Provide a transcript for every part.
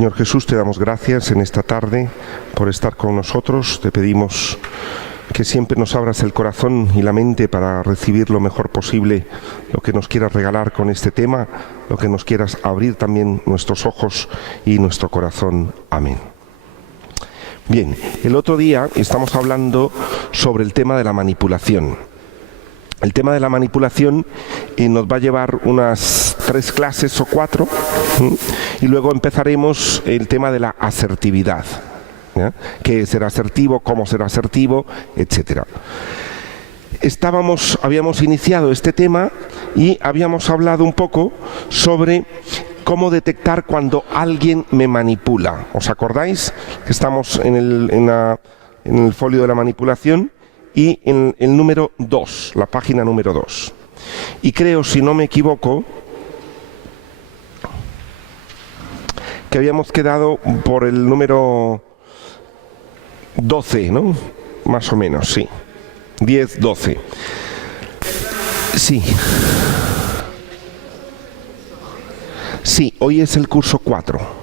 Señor Jesús, te damos gracias en esta tarde por estar con nosotros. Te pedimos que siempre nos abras el corazón y la mente para recibir lo mejor posible lo que nos quieras regalar con este tema, lo que nos quieras abrir también nuestros ojos y nuestro corazón. Amén. Bien, el otro día estamos hablando sobre el tema de la manipulación. El tema de la manipulación nos va a llevar unas 3 clases o 4, y luego empezaremos el tema de la asertividad. ¿Ya? ¿Qué es ser asertivo? ¿Cómo ser asertivo? Etcétera. Habíamos iniciado este tema y habíamos hablado un poco sobre cómo detectar cuando alguien me manipula. ¿Os acordáis? Estamos en el folio de la manipulación y en el número 2, la página número 2. Y creo, si no me equivoco, que habíamos quedado por el número 12, ¿no? Más o menos, sí. 10, 12. Sí. Sí, hoy es el curso 4.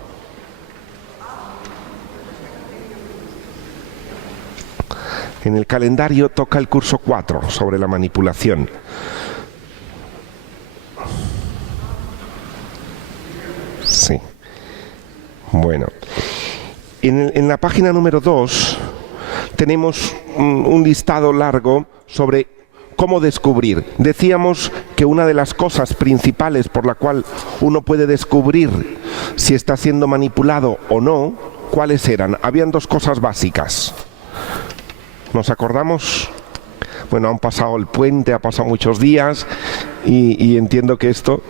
En el calendario toca el curso 4 sobre la manipulación. Sí. Bueno. En la página número 2 tenemos un listado largo sobre cómo descubrir. Decíamos que una de las cosas principales por la cual uno puede descubrir si está siendo manipulado o no, ¿cuáles eran? Habían 2 cosas básicas. ¿Nos acordamos? Bueno, han pasado el puente, ha pasado muchos días y entiendo que esto...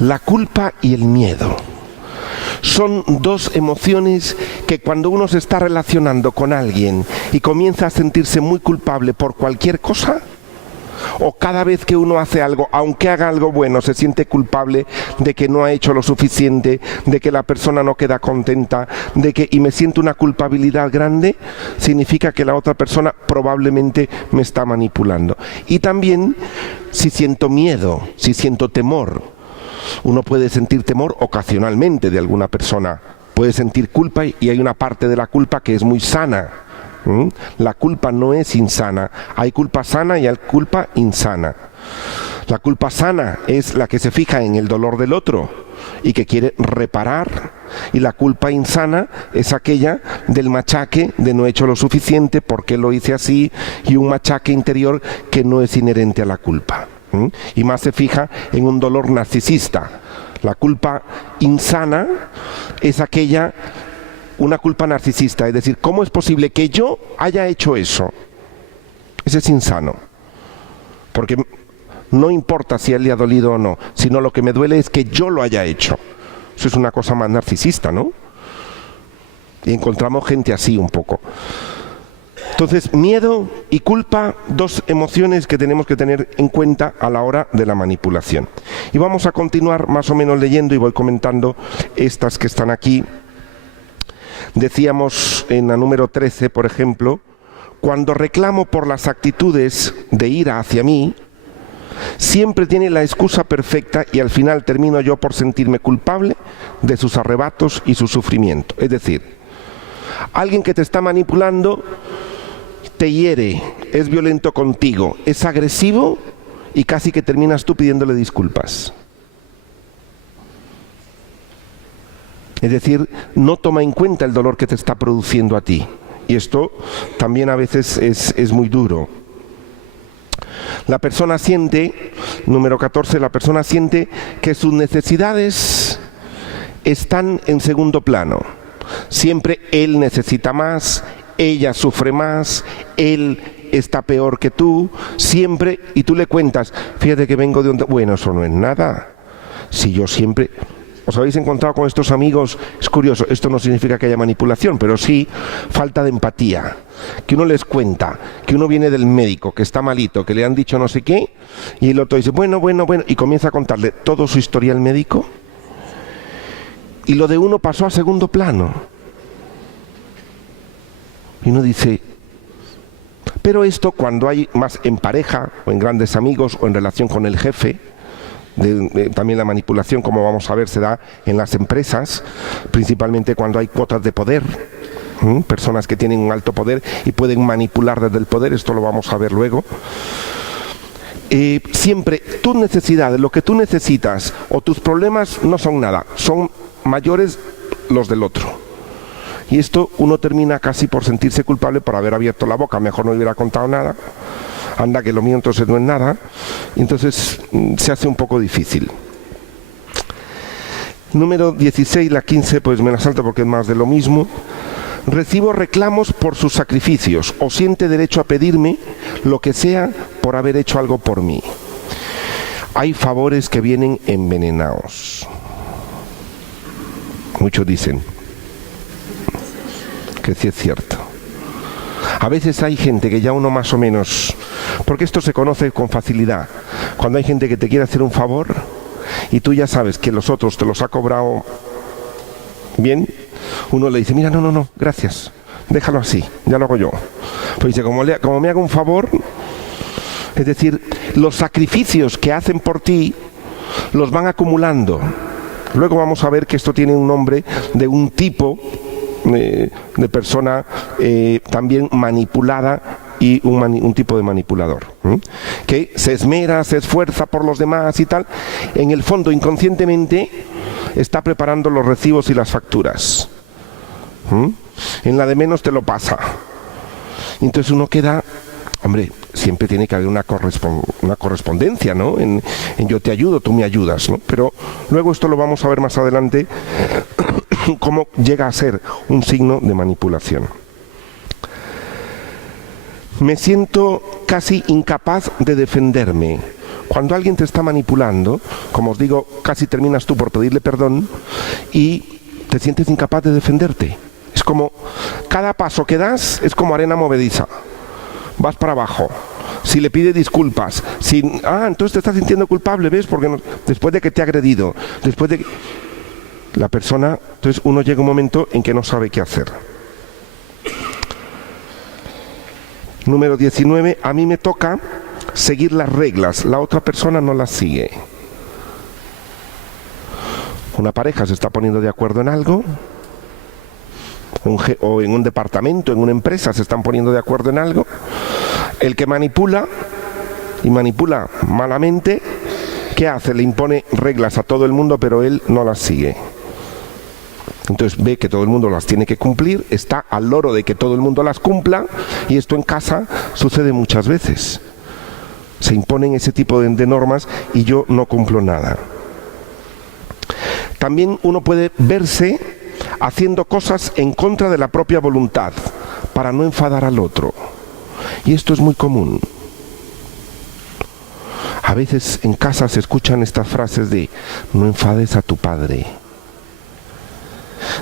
La culpa y el miedo son 2 emociones que cuando uno se está relacionando con alguien y comienza a sentirse muy culpable por cualquier cosa, o cada vez que uno hace algo, aunque haga algo bueno, se siente culpable de que no ha hecho lo suficiente, de que la persona no queda contenta, y me siento una culpabilidad grande, significa que la otra persona probablemente me está manipulando. Y también si siento miedo, si siento temor. Uno puede sentir temor ocasionalmente de alguna persona, puede sentir culpa y hay una parte de la culpa que es muy sana. La culpa no es insana, hay culpa sana y hay culpa insana. La culpa sana es la que se fija en el dolor del otro y que quiere reparar, y la culpa insana es aquella del machaque de no he hecho lo suficiente, por qué lo hice así, y un machaque interior que no es inherente a la culpa. Y más se fija en un dolor narcisista. La culpa insana es una culpa narcisista, es decir, ¿cómo es posible que yo haya hecho eso? Ese es insano, porque no importa si a él le ha dolido o no, sino lo que me duele es que yo lo haya hecho. Eso es una cosa más narcisista, ¿no? Y encontramos gente así un poco. Entonces, miedo y culpa, 2 emociones que tenemos que tener en cuenta a la hora de la manipulación. Y vamos a continuar más o menos leyendo y voy comentando estas que están aquí. Decíamos en la número 13, por ejemplo, cuando reclamo por las actitudes de ira hacia mí, siempre tiene la excusa perfecta y al final termino yo por sentirme culpable de sus arrebatos y su sufrimiento. Es decir, alguien que te está manipulando te hiere, es violento contigo, es agresivo y casi que terminas tú pidiéndole disculpas. Es decir, no toma en cuenta el dolor que te está produciendo a ti. Y esto también a veces es muy duro. La persona siente, número 14, la persona siente que sus necesidades están en segundo plano. Siempre él necesita más, ella sufre más, él está peor que tú, siempre, y tú le cuentas, fíjate que vengo de un... Bueno, eso no es nada. Si yo siempre... ¿Os habéis encontrado con estos amigos? Es curioso, esto no significa que haya manipulación, pero sí falta de empatía. Que uno les cuenta, que uno viene del médico, que está malito, que le han dicho no sé qué, y el otro dice, bueno, y comienza a contarle todo su historial médico, y lo de uno pasó a segundo plano. Y uno dice, Pero esto cuando hay más en pareja, o en grandes amigos, o en relación con el jefe, también la manipulación, como vamos a ver, se da en las empresas, principalmente cuando hay cuotas de poder, personas que tienen un alto poder y pueden manipular desde el poder, esto lo vamos a ver luego. Siempre tus necesidades, lo que tú necesitas o tus problemas no son nada, son mayores los del otro. Y esto uno termina casi por sentirse culpable por haber abierto la boca, mejor no hubiera contado nada, anda que lo mío entonces no es nada, y entonces se hace un poco difícil. Número 16, la 15 pues me la salto porque es más de lo mismo. Recibo reclamos por sus sacrificios o siente derecho a pedirme lo que sea por haber hecho algo por mí. Hay favores que vienen envenenados. Muchos dicen que sí es cierto. A veces hay gente que ya uno más o menos, porque esto se conoce con facilidad, cuando hay gente que te quiere hacer un favor y tú ya sabes que los otros te los ha cobrado bien, uno le dice, mira, no, gracias, déjalo así, ya lo hago yo. Pues dice, como me haga un favor, es decir, los sacrificios que hacen por ti los van acumulando. Luego vamos a ver que esto tiene un nombre de un tipo de persona también manipulada y un tipo de manipulador, que se esmera, se esfuerza por los demás y tal, en el fondo inconscientemente está preparando los recibos y las facturas. En la de menos te lo pasa. Entonces uno queda, hombre, siempre tiene que haber una correspondencia, ¿no? En yo te ayudo, tú me ayudas, ¿no? Pero luego esto lo vamos a ver más adelante, cómo llega a ser un signo de manipulación. Me siento casi incapaz de defenderme. Cuando alguien te está manipulando, como os digo, casi terminas tú por pedirle perdón y te sientes incapaz de defenderte. Es como, cada paso que das es como arena movediza. Vas para abajo. Si le pide disculpas, entonces te estás sintiendo culpable, ¿ves? Porque después de que te ha agredido, después de que la persona, entonces uno llega un momento en que no sabe qué hacer. Número 19, a mí me toca seguir las reglas, la otra persona no las sigue. Una pareja se está poniendo de acuerdo en algo, o en un departamento, en una empresa se están poniendo de acuerdo en algo. El que manipula, y manipula malamente, ¿qué hace? Le impone reglas a todo el mundo, pero él no las sigue. Entonces ve que todo el mundo las tiene que cumplir, está al loro de que todo el mundo las cumpla, y esto en casa sucede muchas veces. Se imponen ese tipo de normas y yo no cumplo nada. También uno puede verse haciendo cosas en contra de la propia voluntad para no enfadar al otro. Y esto es muy común. A veces en casa se escuchan estas frases de no enfades a tu padre,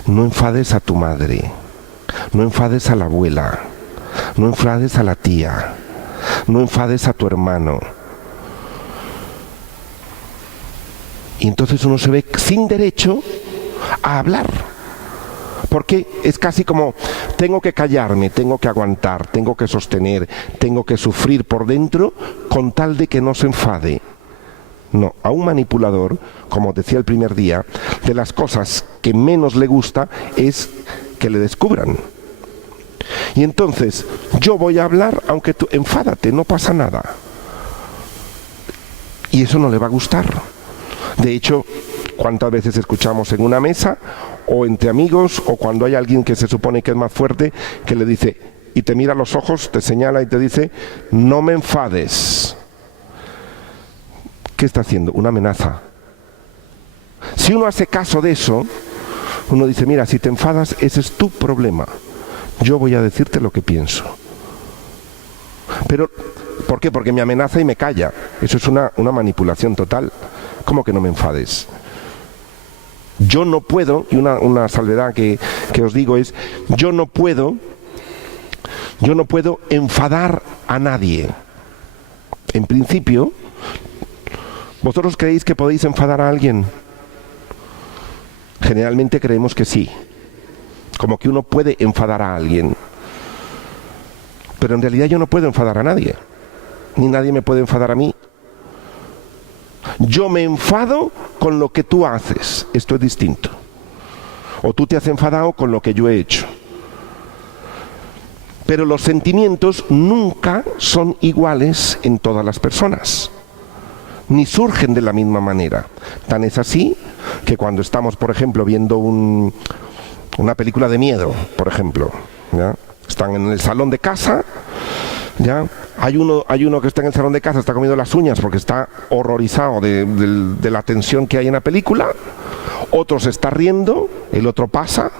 no enfades a tu madre, no enfades a la abuela, no enfades a la tía, no enfades a tu hermano. Y entonces uno se ve sin derecho a hablar, porque es casi como tengo que callarme, tengo que aguantar, tengo que sostener, tengo que sufrir por dentro con tal de que no se enfade. No, a un manipulador, como decía el primer día, de las cosas que menos le gusta es que le descubran. Y entonces, yo voy a hablar aunque tú enfádate, no pasa nada. Y eso no le va a gustar. De hecho, ¿cuántas veces escuchamos en una mesa o entre amigos o cuando hay alguien que se supone que es más fuerte que le dice y te mira a los ojos, te señala y te dice no me enfades? ¿Qué está haciendo? Una amenaza. Si uno hace caso de eso, uno dice, mira, si te enfadas, ese es tu problema. Yo voy a decirte lo que pienso. Pero, ¿por qué? Porque me amenaza y me calla. Eso es una manipulación total. ¿Cómo que no me enfades? Yo no puedo, y una salvedad que os digo es, yo no puedo enfadar a nadie. En principio, ¿vosotros creéis que podéis enfadar a alguien? Generalmente creemos que sí. Como que uno puede enfadar a alguien. Pero en realidad yo no puedo enfadar a nadie, ni nadie me puede enfadar a mí. Yo me enfado con lo que tú haces, esto es distinto. O tú te has enfadado con lo que yo he hecho. Pero los sentimientos nunca son iguales en todas las personas, ni surgen de la misma manera. Tan es así que cuando estamos, por ejemplo, viendo una película de miedo, por ejemplo, ¿ya? Están en el salón de casa, ¿ya? Hay uno que está en el salón de casa, está comiendo las uñas porque está horrorizado de la tensión que hay en la película. Otro se está riendo, el otro pasa,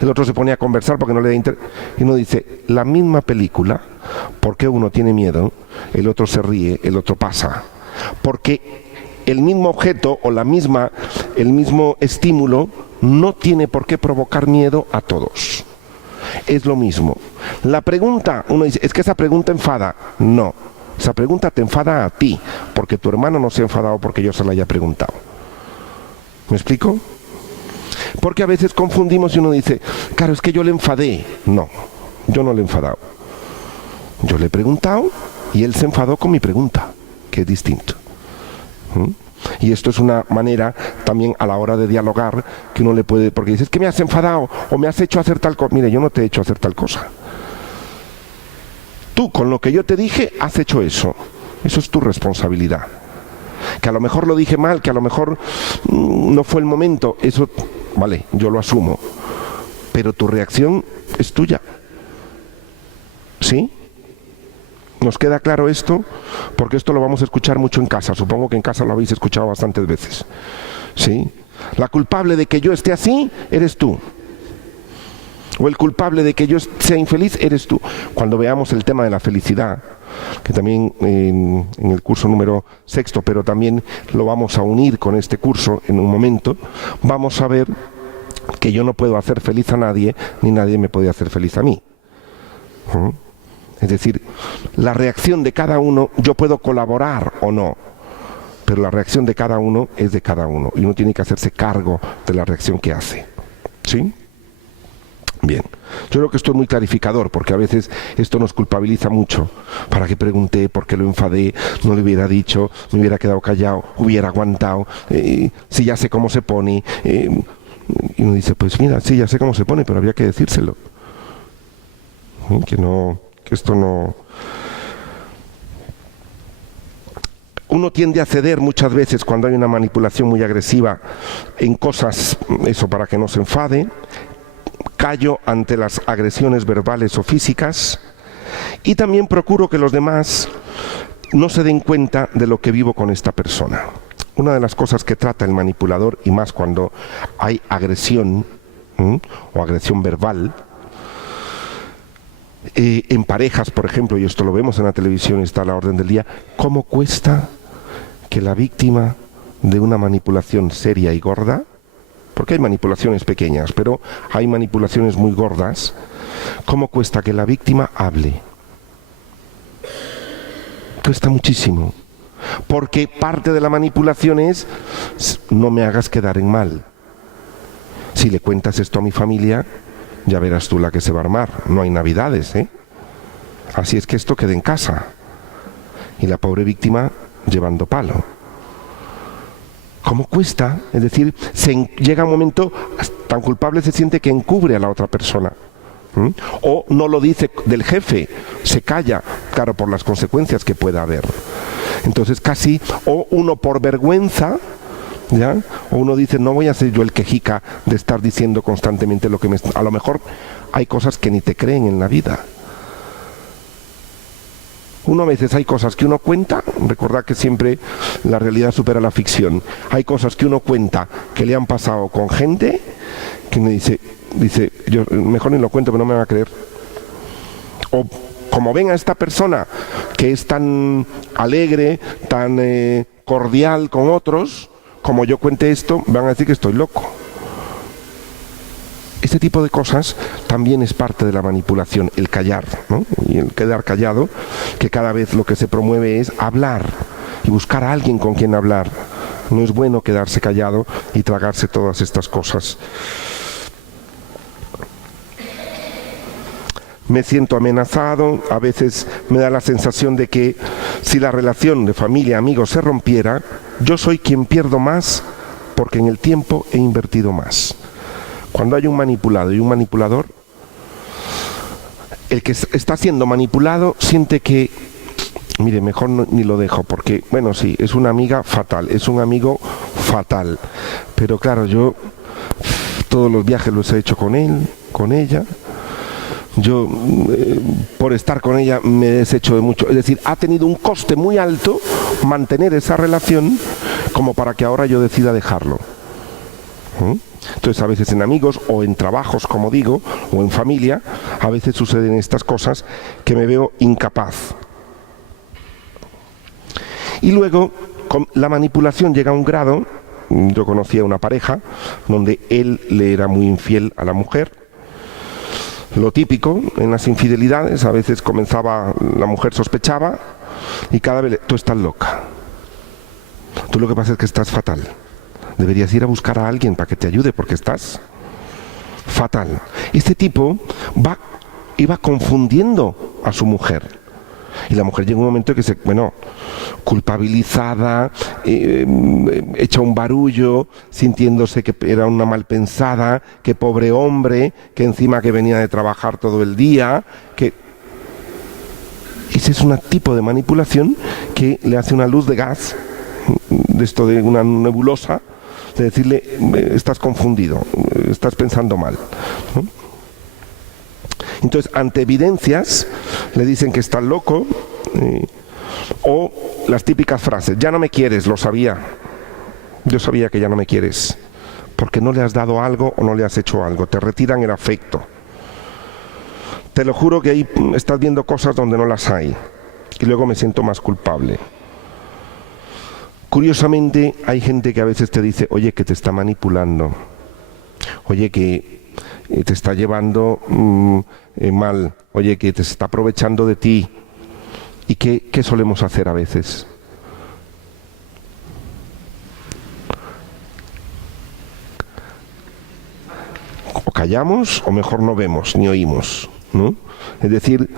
el otro se pone a conversar porque no le da interés. Y uno dice, la misma película, ¿por qué uno tiene miedo? El otro se ríe, el otro pasa. Porque el mismo objeto o el mismo estímulo no tiene por qué provocar miedo a todos. Es lo mismo. La pregunta, uno dice, es que esa pregunta enfada. No, esa pregunta te enfada a ti, porque tu hermano no se ha enfadado porque yo se la haya preguntado. ¿Me explico? Porque a veces confundimos y uno dice, claro, es que yo le enfadé. No, yo no le he enfadado. Yo le he preguntado y él se enfadó con mi pregunta, que es distinto. Y esto es una manera también a la hora de dialogar que uno le puede, porque dices que me has enfadado o me has hecho hacer tal cosa. Mire, yo no te he hecho hacer tal cosa. Tú con lo que yo te dije has hecho eso. Eso es tu responsabilidad. Que a lo mejor lo dije mal, que a lo mejor no fue el momento. Eso, vale, yo lo asumo. Pero tu reacción es tuya. ¿Sí? ¿Nos queda claro esto? Porque esto lo vamos a escuchar mucho en casa. Supongo que en casa lo habéis escuchado bastantes veces. ¿Sí? La culpable de que yo esté así, eres tú. O el culpable de que yo sea infeliz, eres tú. Cuando veamos el tema de la felicidad, que también en el curso número 6, pero también lo vamos a unir con este curso en un momento, vamos a ver que yo no puedo hacer feliz a nadie, ni nadie me puede hacer feliz a mí. Es decir, la reacción de cada uno, yo puedo colaborar o no, pero la reacción de cada uno es de cada uno, y uno tiene que hacerse cargo de la reacción que hace. ¿Sí? Bien, yo creo que esto es muy clarificador, porque a veces esto nos culpabiliza mucho. ¿Para qué pregunté? ¿Por qué lo enfadé? No le hubiera dicho, me hubiera quedado callado, hubiera aguantado, si ya sé cómo se pone. Y uno dice, pues mira, sí, ya sé cómo se pone, pero había que decírselo. Que esto no... Uno tiende a ceder muchas veces cuando hay una manipulación muy agresiva en cosas, eso, para que no se enfade. Callo ante las agresiones verbales o físicas, y también procuro que los demás no se den cuenta de lo que vivo con esta persona. Una de las cosas que trata el manipulador, y más cuando hay agresión o agresión verbal, en parejas, por ejemplo, y esto lo vemos en la televisión, está a la orden del día, ¿cómo cuesta que la víctima de una manipulación seria y gorda, porque hay manipulaciones pequeñas, pero hay manipulaciones muy gordas, cómo cuesta que la víctima hable? Cuesta muchísimo, porque parte de la manipulación es, no me hagas quedar en mal. Si le cuentas esto a mi familia, ya verás tú la que se va a armar. No hay navidades, ¿eh? Así es que esto queda en casa. Y la pobre víctima llevando palo. ¿Cómo cuesta? Es decir, llega un momento, tan culpable se siente que encubre a la otra persona. O no lo dice del jefe, se calla, claro, por las consecuencias que pueda haber. Entonces casi, o uno por vergüenza, ¿ya? O uno dice, no voy a ser yo el quejica de estar diciendo constantemente lo que me... A lo mejor hay cosas que ni te creen en la vida. Uno a veces hay cosas que uno cuenta, recordad que siempre la realidad supera la ficción. Hay cosas que uno cuenta que le han pasado con gente que me dice, yo mejor ni lo cuento, pero no me van a creer. O como ven a esta persona que es tan alegre, tan cordial con otros, como yo cuente esto, van a decir que estoy loco. Este tipo de cosas también es parte de la manipulación, el callar, ¿no? Y el quedar callado, que cada vez lo que se promueve es hablar y buscar a alguien con quien hablar. No es bueno quedarse callado y tragarse todas estas cosas. me siento amenazado, a veces me da la sensación de que si la relación de familia, amigos se rompiera, yo soy quien pierdo más porque en el tiempo he invertido más. Cuando hay un manipulado y un manipulador, el que está siendo manipulado siente que, mire, mejor ni lo dejo, porque, bueno, sí, es una amiga fatal, es un amigo fatal, pero claro, yo todos los viajes los he hecho con él, con ella, yo por estar con ella me he deshecho de mucho, es decir, ha tenido un coste muy alto mantener esa relación como para que ahora yo decida dejarlo. Entonces a veces en amigos o en trabajos, como digo, o en familia, a veces suceden estas cosas que me veo incapaz. Y luego, con la manipulación llega a un grado, yo conocí a una pareja donde él le era muy infiel a la mujer. Lo típico en las infidelidades, a veces comenzaba, la mujer sospechaba y cada vez, tú estás loca. Tú lo que pasa es que estás fatal. Deberías ir a buscar a alguien para que te ayude porque estás fatal. Este tipo iba confundiendo a su mujer. Y la mujer llega un momento que culpabilizada, hecha un barullo, sintiéndose que era una mal pensada, que pobre hombre, que encima que venía de trabajar todo el día, que... Ese es un tipo de manipulación que le hace una luz de gas, de esto de una nebulosa, de decirle, estás confundido, estás pensando mal, ¿no? Entonces, ante evidencias, le dicen que está loco, o las típicas frases, ya no me quieres, lo sabía, yo sabía que ya no me quieres, porque no le has dado algo o no le has hecho algo, te retiran el afecto. Te lo juro que ahí estás viendo cosas donde no las hay, y luego me siento más culpable. Curiosamente, hay gente que a veces te dice, oye, que te está manipulando, oye, que te está llevando mal, oye, que te está aprovechando de ti. ¿Y qué solemos hacer a veces? O callamos o mejor no vemos ni oímos, ¿no? Es decir,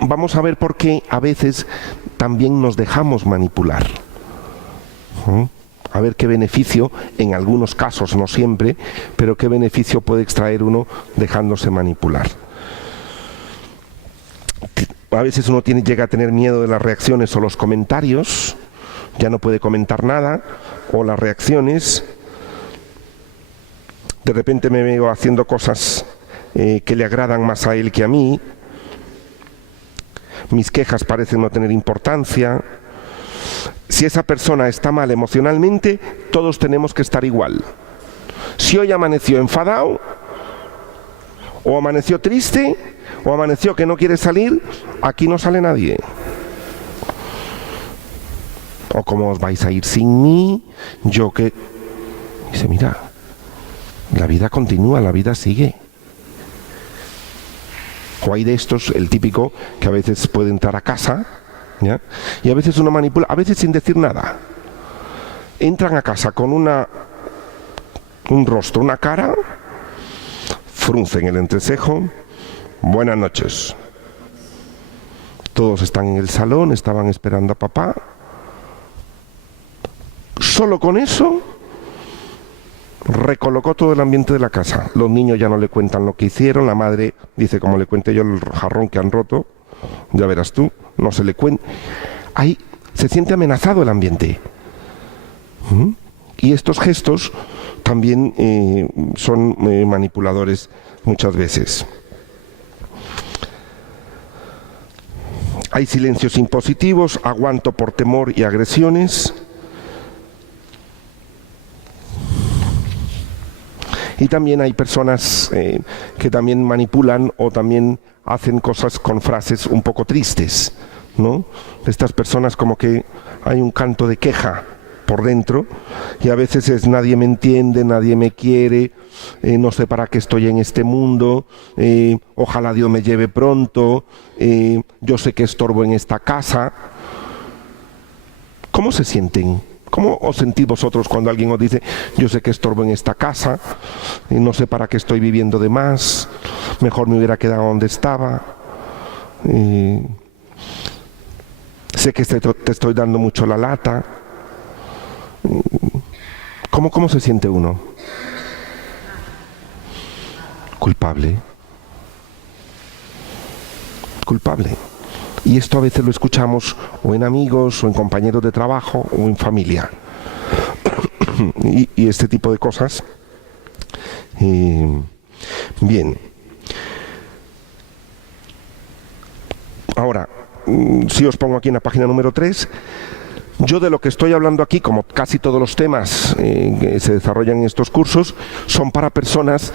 vamos a ver por qué a veces también nos dejamos manipular. A ver qué beneficio, en algunos casos, no siempre, pero qué beneficio puede extraer uno dejándose manipular. A veces uno llega a tener miedo de las reacciones o los comentarios, ya no puede comentar nada, o las reacciones. De repente me veo haciendo cosas que le agradan más a él que a mí. Mis quejas parecen no tener importancia. Si esa persona está mal emocionalmente, todos tenemos que estar igual. Si hoy amaneció enfadado, o amaneció triste, o amaneció que no quiere salir, aquí no sale nadie. O cómo os vais a ir sin mí, yo que... Dice, mira, la vida continúa, la vida sigue. O hay de estos, el típico, que a veces puede entrar a casa, ¿ya? Y a veces uno manipula, a veces sin decir nada. Entran a casa con un rostro, una cara, fruncen el entrecejo, buenas noches. Todos están en el salón, estaban esperando a papá. Solo con eso recolocó todo el ambiente de la casa. Los niños ya no le cuentan lo que hicieron, la madre dice, como le cuente yo el jarrón que han roto, ya verás tú, no se le cuenta. Ahí se siente amenazado el ambiente. Y estos gestos también son manipuladores muchas veces. Hay silencios impositivos, aguanto por temor y agresiones. Y también hay personas que también manipulan o también hacen cosas con frases un poco tristes, ¿no? Estas personas como que hay un canto de queja por dentro y a veces es nadie me entiende, nadie me quiere, no sé para qué estoy en este mundo, ojalá Dios me lleve pronto, yo sé que estorbo en esta casa. ¿Cómo se sienten ¿Cómo os sentís vosotros cuando alguien os dice, yo sé que estorbo en esta casa, y no sé para qué estoy viviendo de más, mejor me hubiera quedado donde estaba, sé que te estoy dando mucho la lata? ¿Cómo se siente uno? Culpable. Culpable. Y esto a veces lo escuchamos o en amigos, o en compañeros de trabajo, o en familia. y este tipo de cosas. Bien. Ahora, si os pongo aquí en la página número 3, yo de lo que estoy hablando aquí, como casi todos los temas que se desarrollan en estos cursos, son para personas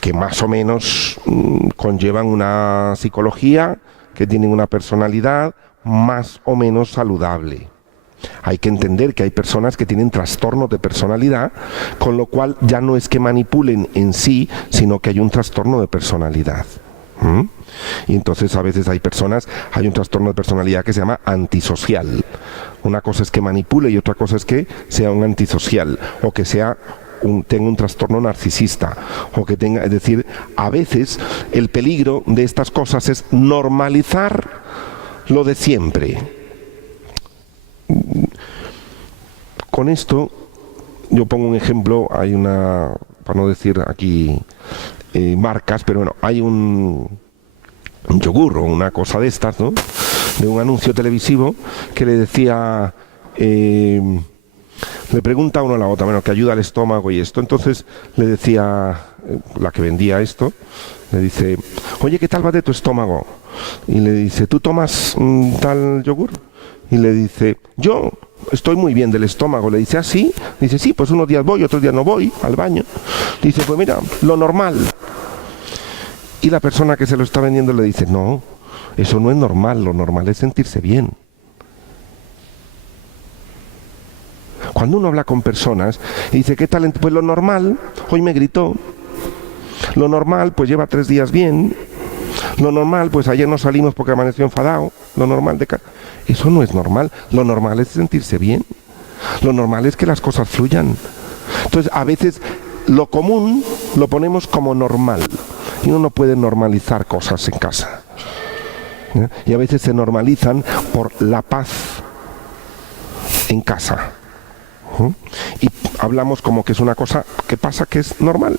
que más o menos conllevan una psicología, que tienen una personalidad más o menos saludable. Hay que entender que hay personas que tienen trastornos de personalidad, con lo cual ya no es que manipulen en sí, sino que hay un trastorno de personalidad. Y entonces a veces hay un trastorno de personalidad que se llama antisocial. Una cosa es que manipule y otra cosa es que sea un antisocial, o que tenga un trastorno narcisista, o que tenga, es decir, a veces el peligro de estas cosas es normalizar lo de siempre. Con esto yo pongo un ejemplo, hay una, para no decir aquí marcas, pero bueno, hay un yogur o una cosa de estas, ¿no?, de un anuncio televisivo que le decía, le pregunta a uno a la otra, bueno, que ayuda al estómago y esto. Entonces le decía, la que vendía esto, le dice, oye, ¿qué tal va de tu estómago? Y le dice, ¿tú tomas tal yogur? Y le dice, yo estoy muy bien del estómago. Le dice, ¿ah, sí? Dice, sí, pues unos días voy, otros días no voy al baño. Dice, pues mira, lo normal. Y la persona que se lo está vendiendo le dice, no, eso no es normal, lo normal es sentirse bien. Cuando uno habla con personas y dice, ¿qué tal? Pues lo normal, hoy me gritó. Lo normal, pues lleva 3 días bien. Lo normal, pues ayer no salimos porque amaneció enfadado. Lo normal eso no es normal. Lo normal es sentirse bien. Lo normal es que las cosas fluyan. Entonces, a veces lo común lo ponemos como normal. Y uno no puede normalizar cosas en casa. Y a veces se normalizan por la paz en casa. Y hablamos como que es una cosa que pasa, que es normal.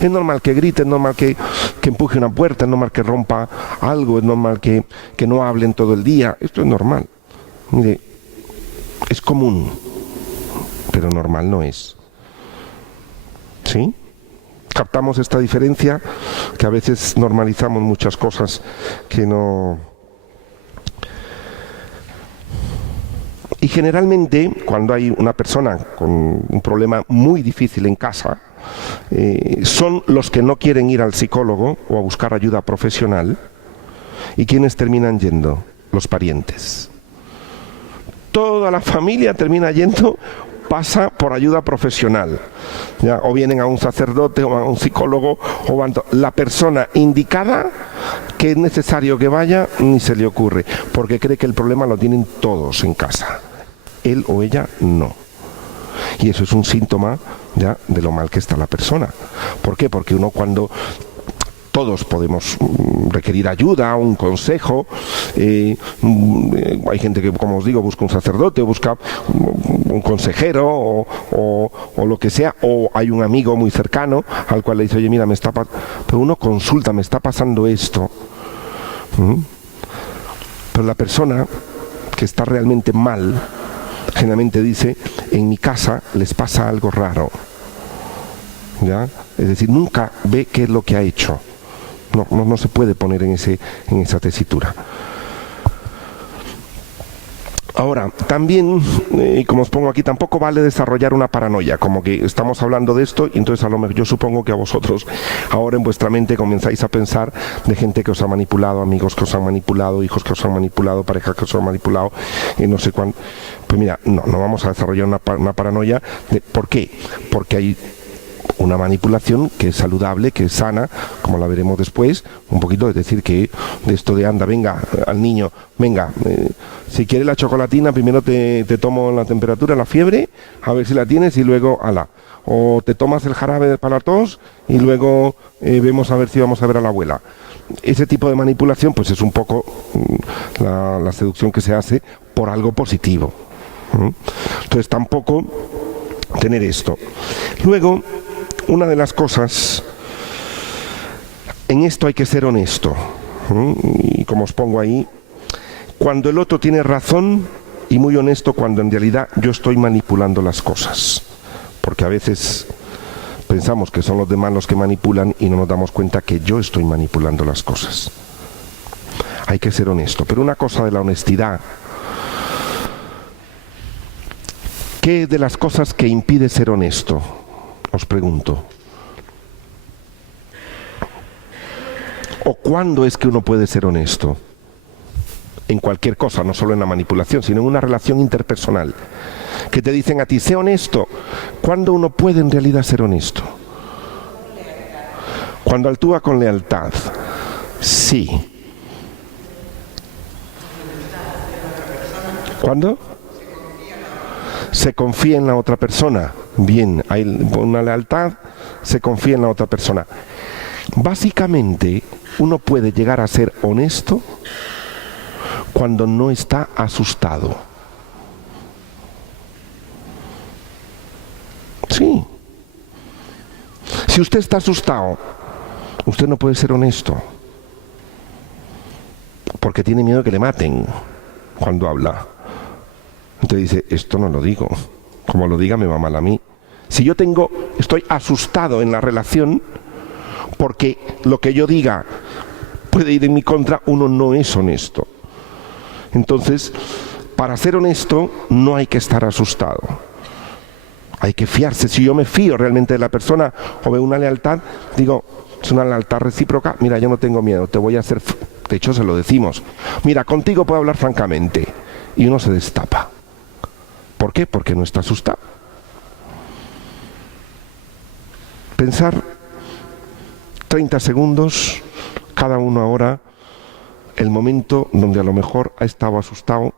Es normal que grite, es normal que empuje una puerta, es normal que rompa algo, es normal que no hablen todo el día. Esto es normal. Mire, es común, pero normal no es. ¿Sí? Captamos esta diferencia, que a veces normalizamos muchas cosas que no. Y generalmente, cuando hay una persona con un problema muy difícil en casa, son los que no quieren ir al psicólogo o a buscar ayuda profesional. ¿Y quiénes terminan yendo? Los parientes. Toda la familia termina yendo, pasa por ayuda profesional. ¿Ya? O vienen a un sacerdote o a un psicólogo, o la persona indicada que es necesario que vaya, ni se le ocurre, porque cree que el problema lo tienen todos en casa. Él o ella no. Y eso es un síntoma ya de lo mal que está la persona. ¿Por qué? Porque uno, cuando todos podemos requerir ayuda, un consejo, hay gente que, como os digo, busca un sacerdote, o busca un consejero o lo que sea, o hay un amigo muy cercano al cual le dice, oye, mira, pero uno consulta, me está pasando esto. Pero la persona que está realmente mal generalmente dice, en mi casa les pasa algo raro. ¿Ya? Es decir, nunca ve qué es lo que ha hecho. No se puede poner en esa tesitura. Ahora, también, como os pongo aquí, tampoco vale desarrollar una paranoia, como que estamos hablando de esto y entonces a lo mejor yo supongo que a vosotros ahora en vuestra mente comenzáis a pensar de gente que os ha manipulado, amigos que os han manipulado, hijos que os han manipulado, parejas que os han manipulado, no sé cuánto. Pues mira, no vamos a desarrollar una paranoia. ¿Por qué? Porque hay una manipulación que es saludable, que es sana, como la veremos después, un poquito, es decir, que de esto de anda, venga, al niño, venga, si quieres la chocolatina, primero te tomo la temperatura, la fiebre, a ver si la tienes y luego, ala. O te tomas el jarabe para la tos y luego vemos a ver si vamos a ver a la abuela. Ese tipo de manipulación, pues es un poco la seducción que se hace por algo positivo. Entonces tampoco tener esto. Luego, una de las cosas, en esto hay que ser honesto, y como os pongo ahí, cuando el otro tiene razón, y muy honesto cuando en realidad yo estoy manipulando las cosas, porque a veces pensamos que son los demás los que manipulan y no nos damos cuenta que yo estoy manipulando las cosas. Hay que ser honesto, pero una cosa de la honestidad, ¿qué de las cosas que impide ser honesto? Os pregunto. ¿O cuándo es que uno puede ser honesto? En cualquier cosa, no solo en la manipulación, sino en una relación interpersonal. Que te dicen a ti, sé honesto. ¿Cuándo uno puede en realidad ser honesto? Cuando actúa con lealtad. Sí. ¿Cuándo? Se confía en la otra persona. Bien, hay una lealtad, se confía en la otra persona. Básicamente, uno puede llegar a ser honesto cuando no está asustado. Sí. Si usted está asustado, usted no puede ser honesto, porque tiene miedo de que le maten cuando habla. Entonces dice, esto no lo digo, como lo diga me va mal a mí. Si yo estoy asustado en la relación, porque lo que yo diga puede ir en mi contra, uno no es honesto. Entonces, para ser honesto, no hay que estar asustado. Hay que fiarse. Si yo me fío realmente de la persona o veo una lealtad, digo, es una lealtad recíproca, mira, yo no tengo miedo, te voy a hacer... De hecho, se lo decimos. Mira, contigo puedo hablar francamente. Y uno se destapa. ¿Por qué? Porque no está asustado. Pensar 30 segundos, cada uno ahora, el momento donde a lo mejor ha estado asustado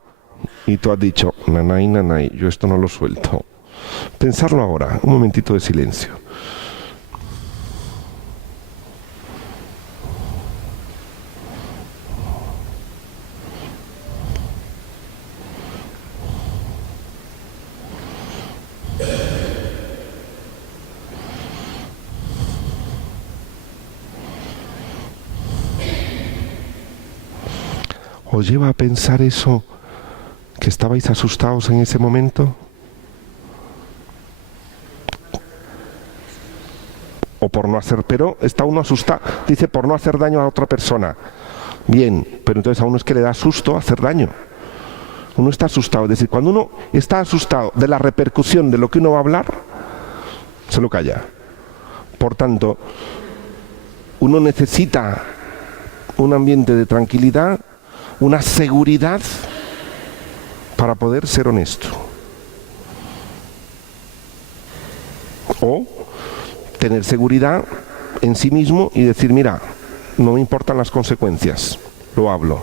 y tú has dicho, nanay, nanay, yo esto no lo suelto. Pensarlo ahora, un momentito de silencio. ¿Os lleva a pensar eso, que estabais asustados en ese momento? O por no hacer, pero está uno asustado, dice por no hacer daño a otra persona. Bien, pero entonces a uno es que le da susto hacer daño. Uno está asustado, es decir, cuando uno está asustado de la repercusión de lo que uno va a hablar, se lo calla. Por tanto, uno necesita un ambiente de tranquilidad, una seguridad para poder ser honesto. O tener seguridad en sí mismo y decir, mira, no me importan las consecuencias, lo hablo.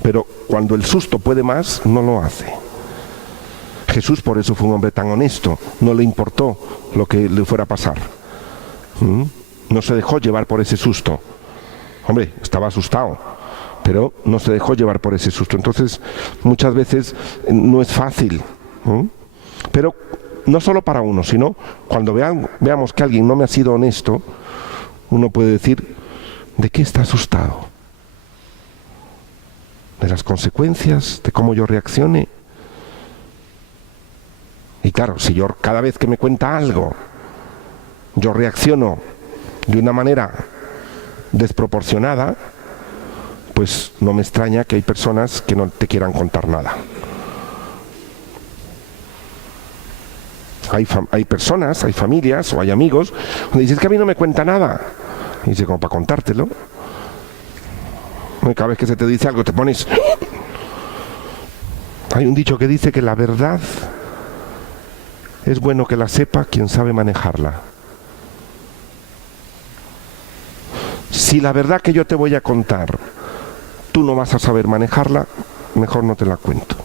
Pero cuando el susto puede más, no lo hace. Jesús por eso fue un hombre tan honesto, no le importó lo que le fuera a pasar. No se dejó llevar por ese susto. Hombre, estaba asustado, pero no se dejó llevar por ese susto. Entonces, muchas veces no es fácil. Pero no solo para uno, sino cuando veamos que alguien no me ha sido honesto, uno puede decir, ¿de qué está asustado? ¿De las consecuencias? ¿De cómo yo reaccione? Y claro, si yo cada vez que me cuenta algo, yo reacciono de una manera desproporcionada, pues no me extraña que hay personas que no te quieran contar nada. Hay personas, hay familias o hay amigos donde dices que a mí no me cuenta nada. Y dice, como para contártelo. Cada vez que se te dice algo te pones... Hay un dicho que dice que la verdad es bueno que la sepa quien sabe manejarla. Si la verdad que yo te voy a contar, tú no vas a saber manejarla, mejor no te la cuento.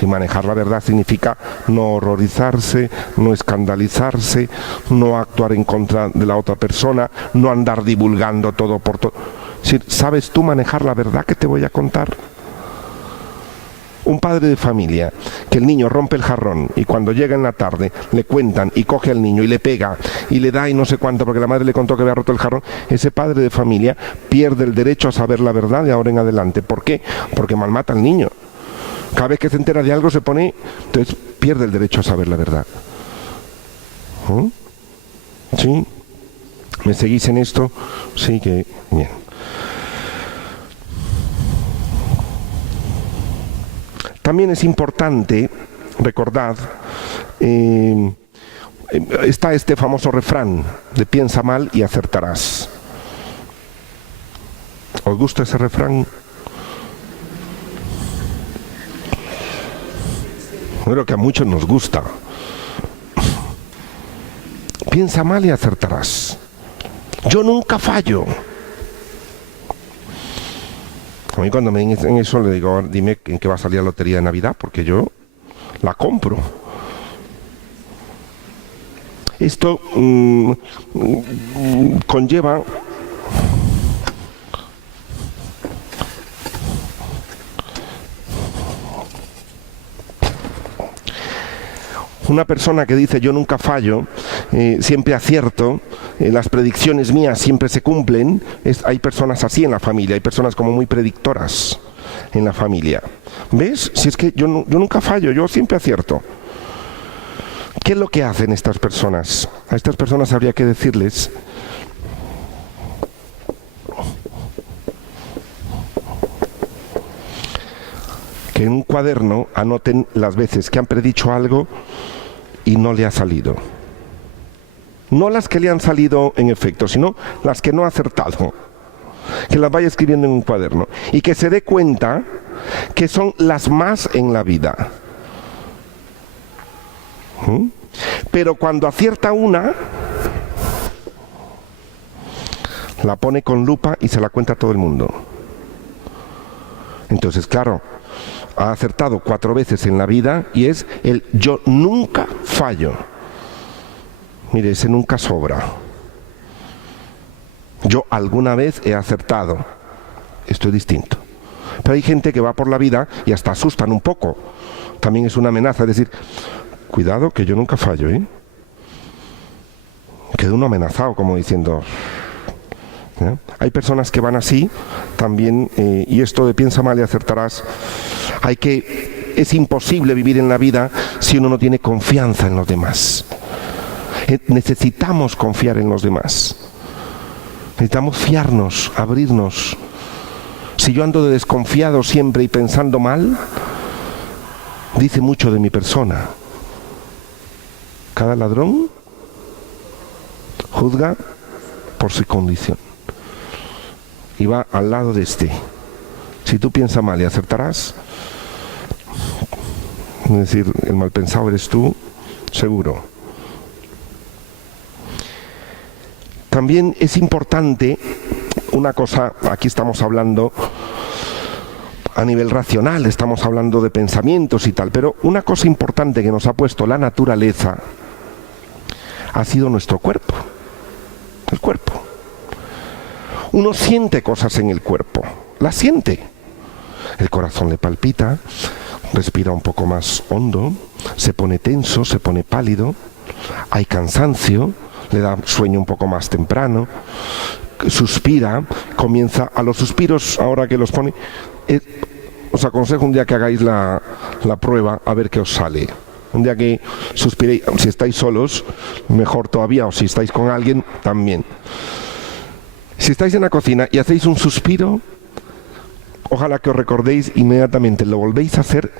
Y manejar la verdad significa no horrorizarse, no escandalizarse, no actuar en contra de la otra persona, no andar divulgando todo por todo. ¿Sabes tú manejar la verdad que te voy a contar? Un padre de familia, que el niño rompe el jarrón y cuando llega en la tarde le cuentan y coge al niño y le pega y le da y no sé cuánto porque la madre le contó que había roto el jarrón, ese padre de familia pierde el derecho a saber la verdad de ahora en adelante. ¿Por qué? Porque malmata al niño. Cada vez que se entera de algo se pone, entonces pierde el derecho a saber la verdad. ¿Sí? ¿Me seguís en esto? Sí, que bien. También es importante, recordad, está este famoso refrán de piensa mal y acertarás. ¿Os gusta ese refrán? Creo que a muchos nos gusta. Piensa mal y acertarás. Yo nunca fallo. A mí cuando me dicen eso le digo, dime en qué va a salir la lotería de Navidad, porque yo la compro. Esto conlleva una persona que dice yo nunca fallo, siempre acierto, las predicciones mías siempre se cumplen. Hay personas así en la familia, hay personas como muy predictoras en la familia. ¿Ves? Si es que yo nunca fallo, yo siempre acierto. ¿Qué es lo que hacen estas personas? A estas personas habría que decirles que en un cuaderno anoten las veces que han predicho algo y no le ha salido. No las que le han salido en efecto, sino las que no ha acertado. Que las vaya escribiendo en un cuaderno. Y que se dé cuenta que son las más en la vida. Pero cuando acierta una, la pone con lupa y se la cuenta a todo el mundo. Entonces, claro, ha acertado 4 veces en la vida y es el yo nunca fallo. Mire, ese nunca sobra. Yo alguna vez he acertado. Esto es distinto. Pero hay gente que va por la vida y hasta asustan un poco. También es una amenaza, es decir, cuidado que yo nunca fallo, ¿eh? Queda uno amenazado como diciendo... ¿eh? Hay personas que van así también, y esto de piensa mal y acertarás, es imposible vivir en la vida si uno no tiene confianza en los demás. Necesitamos confiar en los demás. Necesitamos fiarnos, abrirnos. Si yo ando de desconfiado siempre y pensando mal, dice mucho de mi persona. Cada ladrón juzga por su condición. Y va al lado de este. Si tú piensas mal y acertarás, es decir, el mal pensado eres tú, seguro. También es importante una cosa, aquí estamos hablando a nivel racional, estamos hablando de pensamientos y tal, pero una cosa importante que nos ha puesto la naturaleza ha sido nuestro cuerpo, el cuerpo. Uno siente cosas en el cuerpo, las siente. El corazón le palpita, respira un poco más hondo, se pone tenso, se pone pálido, hay cansancio, le da sueño un poco más temprano, suspira, comienza a los suspiros, ahora que los pone, os aconsejo un día que hagáis la prueba a ver qué os sale. Un día que suspiréis, si estáis solos, mejor todavía, o si estáis con alguien, también. Si estáis en la cocina y hacéis un suspiro, ojalá que os recordéis inmediatamente, lo volvéis a hacer,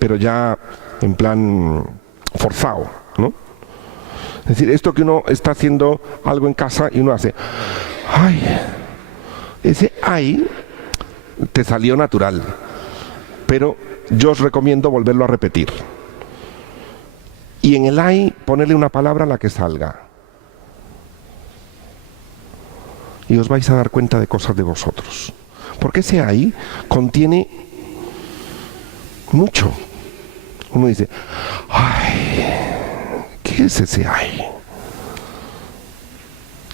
pero ya en plan forzado, ¿no? Es decir, esto que uno está haciendo algo en casa y uno hace, ¡ay! Ese ¡ay! Te salió natural, pero yo os recomiendo volverlo a repetir. Y en el ¡ay! Ponerle una palabra a la que salga. y os vais a dar cuenta de cosas de vosotros. Porque ese ay contiene mucho. Uno dice, ay, ¿qué es ese ay?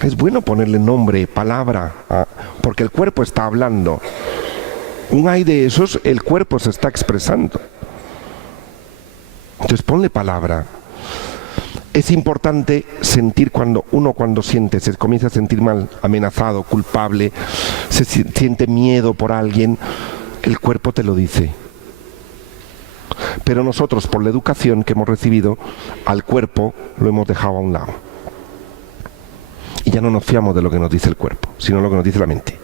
Es bueno ponerle nombre, palabra, porque el cuerpo está hablando. Un ay de esos, el cuerpo se está expresando. Entonces ponle palabra. Es importante sentir cuando siente, se comienza a sentir mal, amenazado, culpable, se siente miedo por alguien, el cuerpo te lo dice. Pero nosotros, por la educación que hemos recibido, al cuerpo lo hemos dejado a un lado. Y ya no nos fiamos de lo que nos dice el cuerpo, sino lo que nos dice la mente.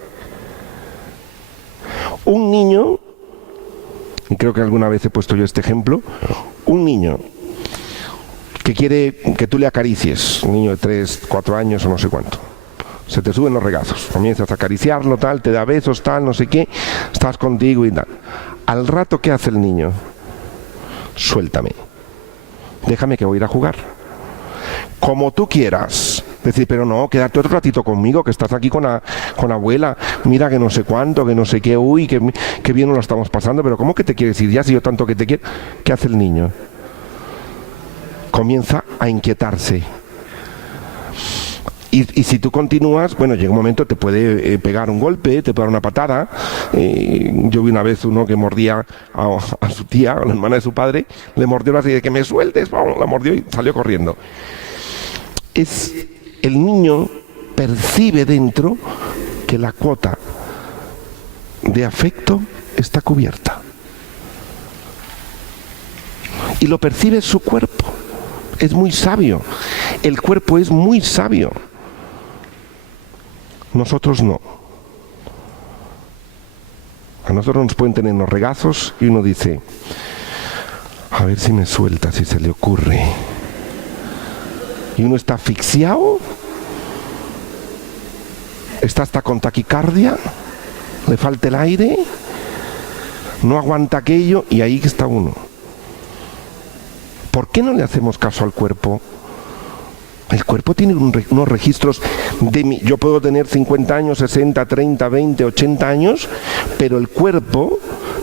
Un niño, y creo que alguna vez he puesto yo este ejemplo, un niño que quiere que tú le acaricies, un niño de 3, 4 años o no sé cuánto, se te suben los regazos, comienzas a acariciarlo, tal, te da besos, tal, no sé qué, estás contigo y tal. Al rato, ¿qué hace el niño? Suéltame, déjame que voy a ir a jugar. Como tú quieras. Decir, pero no, quédate otro ratito conmigo, que estás aquí con abuela, mira que no sé cuánto, que no sé qué, uy, que bien nos lo estamos pasando, pero ¿cómo que te quieres ir ya si yo tanto que te quiero? ¿Qué hace el niño? Comienza a inquietarse. Y si tú continúas, bueno, llega un momento, te puede pegar un golpe, te puede dar una patada. Yo vi una vez uno que mordía a su tía, a la hermana de su padre, le mordió así de que me sueltes, la mordió y salió corriendo. El niño percibe dentro que la cuota de afecto está cubierta. Y lo percibe su cuerpo. Es muy sabio. El cuerpo es muy sabio. Nosotros no. A nosotros nos pueden tener los regazos y uno dice, a ver si me suelta, si se le ocurre. Y uno está asfixiado, está hasta con taquicardia, le falta el aire, no aguanta aquello y ahí está uno. ¿Por qué no le hacemos caso al cuerpo? El cuerpo tiene unos registros de yo puedo tener 50 años, 60, 30, 20, 80 años, pero el cuerpo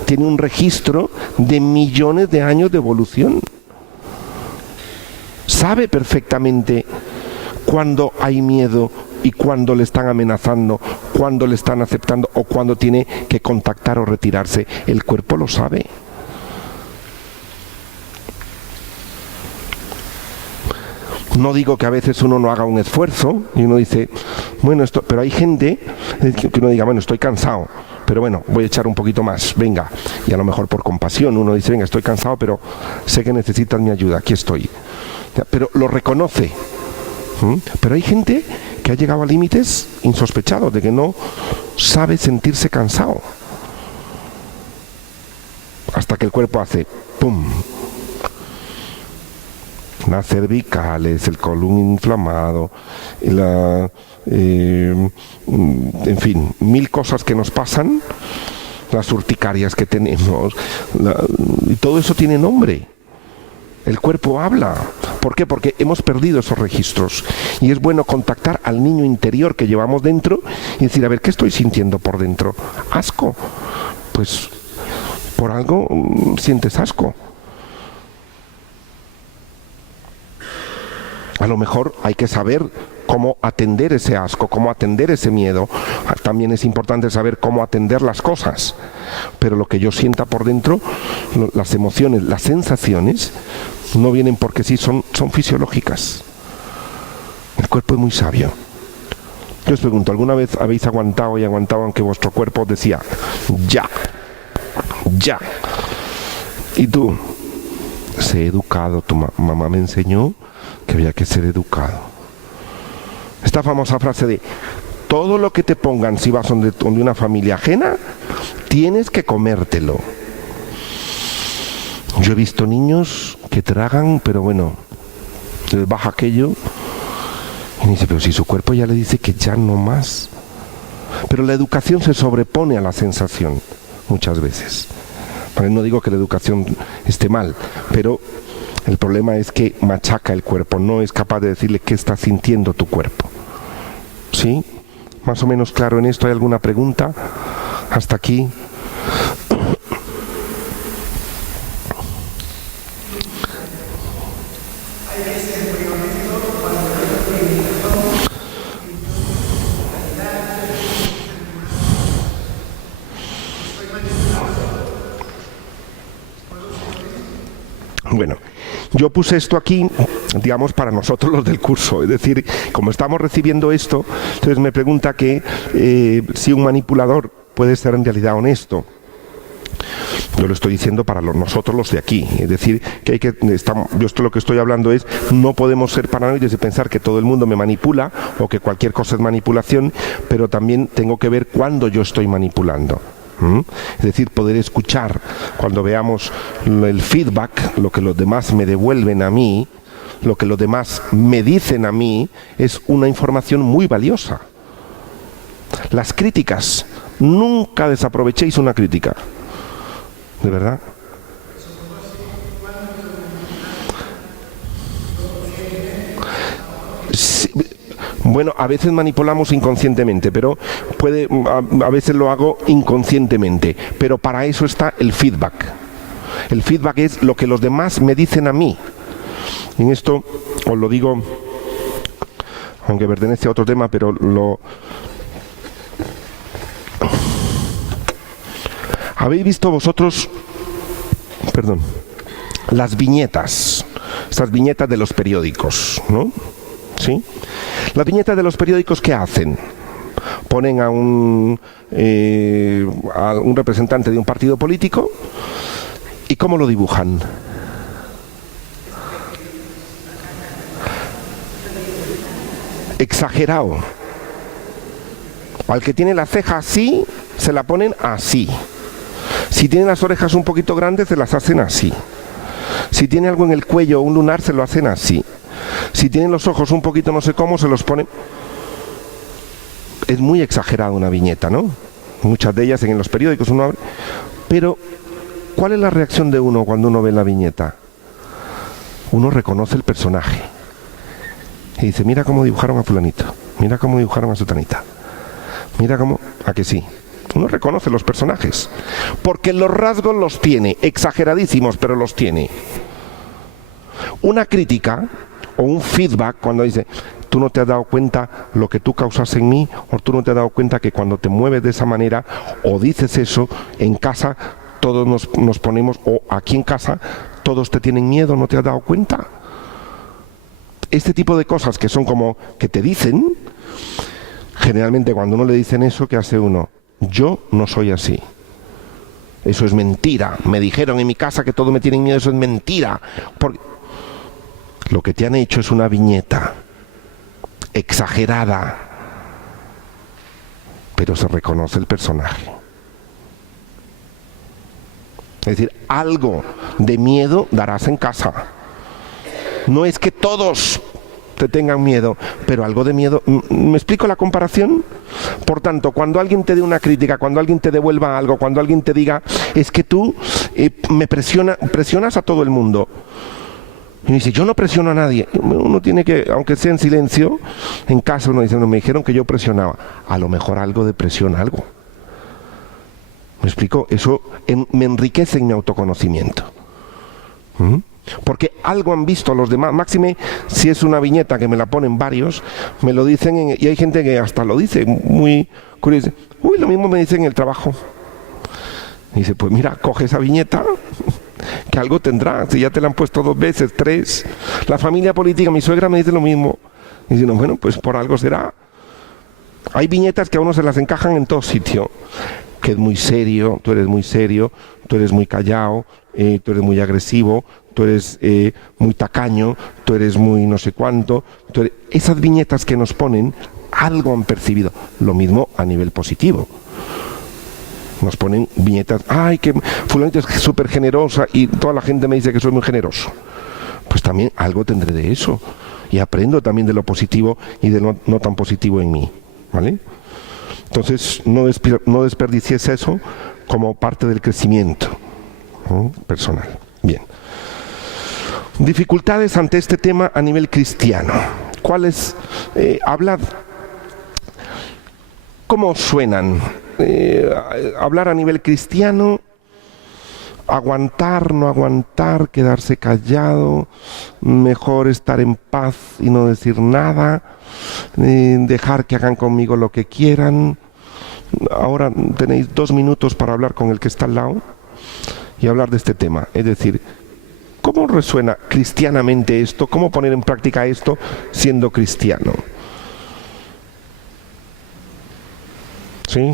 tiene un registro de millones de años de evolución. Sabe perfectamente cuándo hay miedo y cuándo le están amenazando, cuándo le están aceptando o cuándo tiene que contactar o retirarse. El cuerpo lo sabe. No digo que a veces uno no haga un esfuerzo y uno dice, bueno, pero hay gente que uno diga, bueno, estoy cansado, pero bueno, voy a echar un poquito más, venga. Y a lo mejor por compasión uno dice, venga, estoy cansado, pero sé que necesitas mi ayuda, aquí estoy. Pero lo reconoce. Pero hay gente que ha llegado a límites insospechados de que no sabe sentirse cansado. Hasta que el cuerpo hace ¡pum! Las cervicales, el colon inflamado, en fin, 1000 cosas que nos pasan, las urticarias que tenemos, y todo eso tiene nombre. El cuerpo habla. ¿Por qué? Porque hemos perdido esos registros. Y es bueno contactar al niño interior que llevamos dentro y decir, a ver, ¿qué estoy sintiendo por dentro? ¿Asco? Pues por algo sientes asco. A lo mejor hay que saber cómo atender ese asco, cómo atender ese miedo. También es importante saber cómo atender las cosas. Pero lo que yo sienta por dentro, las emociones, las sensaciones, no vienen porque sí, son fisiológicas. El cuerpo es muy sabio. Yo os pregunto, ¿alguna vez habéis aguantado y aguantado aunque vuestro cuerpo os decía, ya, ya? Y tú, sé educado, tu mamá me enseñó que había que ser educado. Esta famosa frase de todo lo que te pongan si vas donde una familia ajena, tienes que comértelo. Yo he visto niños que tragan, pero bueno, les baja aquello y dice, pero si su cuerpo ya le dice que ya no más. Pero la educación se sobrepone a la sensación muchas veces. No digo que la educación esté mal, pero el problema es que machaca el cuerpo, no es capaz de decirle qué está sintiendo tu cuerpo. ¿Sí? más o menos claro en esto? ¿Hay alguna pregunta hasta aquí? Bueno, yo puse esto aquí, digamos, para nosotros los del curso. Es decir, como estamos recibiendo esto, entonces me pregunta que si un manipulador puede ser en realidad honesto. Yo lo estoy diciendo para nosotros los de aquí. Es decir, que yo esto lo que estoy hablando es, no podemos ser paranoides de pensar que todo el mundo me manipula o que cualquier cosa es manipulación, pero también tengo que ver cuándo yo estoy manipulando. Es decir, poder escuchar cuando veamos el feedback, lo que los demás me devuelven a mí, lo que los demás me dicen a mí, es una información muy valiosa. Las críticas, nunca desaprovechéis una crítica, de verdad. Sí. Bueno, a veces manipulamos inconscientemente, pero a veces lo hago inconscientemente. Pero para eso está el feedback. El feedback es lo que los demás me dicen a mí. En esto os lo digo, aunque pertenece a otro tema, pero ¿habéis visto vosotros, las viñetas? Estas viñetas de los periódicos, ¿no? ¿Sí? Las viñetas de los periódicos, ¿qué hacen? Ponen a un representante de un partido político, ¿y cómo lo dibujan? Exagerado. Al que tiene la ceja así, se la ponen así. Si tiene las orejas un poquito grandes, se las hacen así. Si tiene algo en el cuello, un lunar, se lo hacen así. Si tienen los ojos un poquito no sé cómo, se los ponen. Es muy exagerada una viñeta, ¿no? Muchas de ellas en los periódicos uno abre. Pero, ¿cuál es la reacción de uno cuando uno ve la viñeta? Uno reconoce el personaje. Y dice, mira cómo dibujaron a fulanito. Mira cómo dibujaron a sutanita. Mira cómo... ¿A que sí? Uno reconoce los personajes. Porque los rasgos los tiene. Exageradísimos, pero los tiene. Una crítica o un feedback cuando dice, tú no te has dado cuenta lo que tú causas en mí, o tú no te has dado cuenta que cuando te mueves de esa manera o dices eso, en casa todos nos ponemos, o aquí en casa todos te tienen miedo, ¿no te has dado cuenta? Este tipo de cosas que son como que te dicen, generalmente cuando uno le dicen eso, ¿qué hace uno? Yo no soy así. Eso es mentira. Me dijeron en mi casa que todos me tienen miedo, eso es mentira. Porque lo que te han hecho es una viñeta exagerada, pero se reconoce el personaje. Es decir, algo de miedo darás en casa. No es que todos te tengan miedo, pero algo de miedo. ¿Me explico la comparación? Por tanto, cuando alguien te dé una crítica, cuando alguien te devuelva algo, cuando alguien te diga, es que tú presionas a todo el mundo. Y dice, yo no presiono a nadie. Uno tiene que, aunque sea en silencio, en casa uno dice, no, me dijeron que yo presionaba. A lo mejor algo de presión, algo. ¿Me explico? Eso me enriquece en mi autoconocimiento. Porque algo han visto los demás. Máxime, si es una viñeta que me la ponen varios, me lo dicen, y hay gente que hasta lo dice, muy curioso. Uy, lo mismo me dicen en el trabajo. Y dice, pues mira, coge esa viñeta, que algo tendrá, si ya te la han puesto 2 veces, 3. La familia política, mi suegra me dice lo mismo. Y dice, no, bueno, pues por algo será. Hay viñetas que a uno se las encajan en todo sitio. Que es muy serio, tú eres muy callado, tú eres muy agresivo, tú eres muy tacaño, tú eres muy no sé cuánto. Esas viñetas que nos ponen, algo han percibido. Lo mismo a nivel positivo. Nos ponen viñetas, ay, que fulanito es súper generosa y toda la gente me dice que soy muy generoso. Pues también algo tendré de eso. Y aprendo también de lo positivo y de lo no tan positivo en mí. ¿Vale? Entonces, no desperdicies eso como parte del crecimiento personal. Bien. Dificultades ante este tema a nivel cristiano. ¿Cuáles? Hablad. cómo os suenan? Hablar a nivel cristiano, aguantar, no aguantar, quedarse callado, mejor estar en paz y no decir nada, dejar que hagan conmigo lo que quieran. Ahora tenéis 2 minutos para hablar con el que está al lado y hablar de este tema. Es decir, ¿cómo resuena cristianamente esto? ¿Cómo poner en práctica esto siendo cristiano? ¿Sí?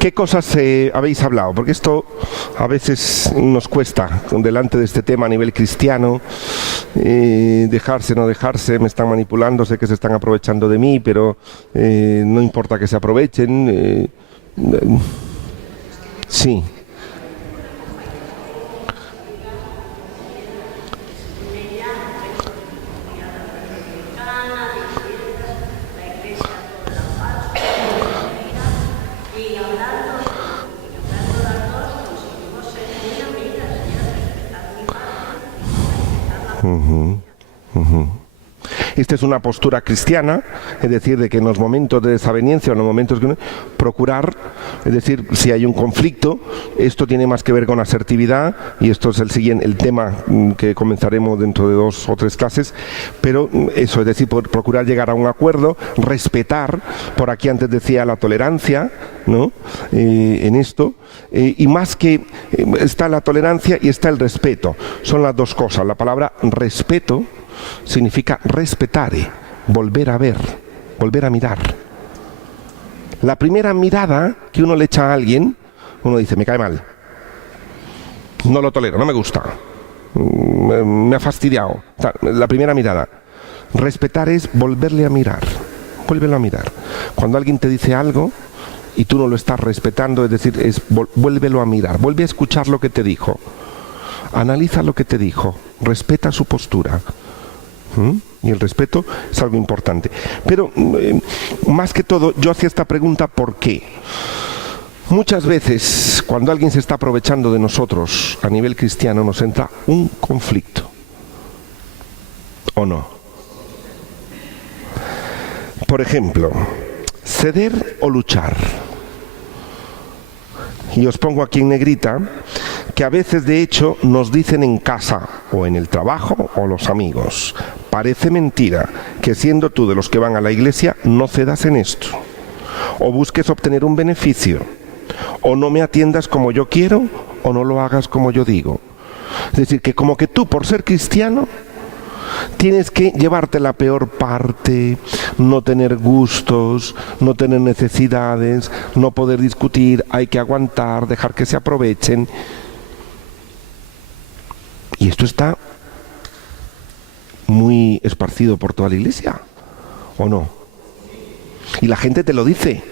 ¿Qué cosas habéis hablado? Porque esto a veces nos cuesta, delante de este tema a nivel cristiano, dejarse, no dejarse, me están manipulando, sé que se están aprovechando de mí, pero no importa que se aprovechen. Sí. Esta es una postura cristiana, es decir, de que en los momentos de desaveniencia o en los momentos que procurar, es decir, si hay un conflicto, esto tiene más que ver con asertividad y esto es el tema que comenzaremos dentro de 2 o 3 clases, pero eso, es decir, procurar llegar a un acuerdo, respetar, por aquí antes decía la tolerancia, ¿no? En esto, y más que está la tolerancia y está el respeto, son las 2 cosas. La palabra respeto significa respetare, volver a ver, volver a mirar. La primera mirada que uno le echa a alguien, uno dice, me cae mal, no lo tolero, no me gusta, me ha fastidiado. O sea, la primera mirada. Respetar es volverle a mirar, vuélvelo a mirar. Cuando alguien te dice algo y tú no lo estás respetando, es decir, vuélvelo a mirar, vuelve a escuchar lo que te dijo, analiza lo que te dijo, respeta su postura. Y el respeto es algo importante. Pero más que todo, yo hacía esta pregunta ¿por qué? Muchas veces, cuando alguien se está aprovechando de nosotros a nivel cristiano, nos entra un conflicto. ¿O no? Por ejemplo, ceder o luchar. Y os pongo aquí en negrita que a veces de hecho nos dicen en casa o en el trabajo o los amigos: parece mentira que siendo tú de los que van a la iglesia no cedas en esto, o busques obtener un beneficio, o no me atiendas como yo quiero, o no lo hagas como yo digo. Es decir, que como que tú por ser cristiano tienes que llevarte la peor parte, no tener gustos, no tener necesidades, no poder discutir, hay que aguantar, dejar que se aprovechen. Y esto está muy esparcido por toda la iglesia, ¿o no? Y la gente te lo dice.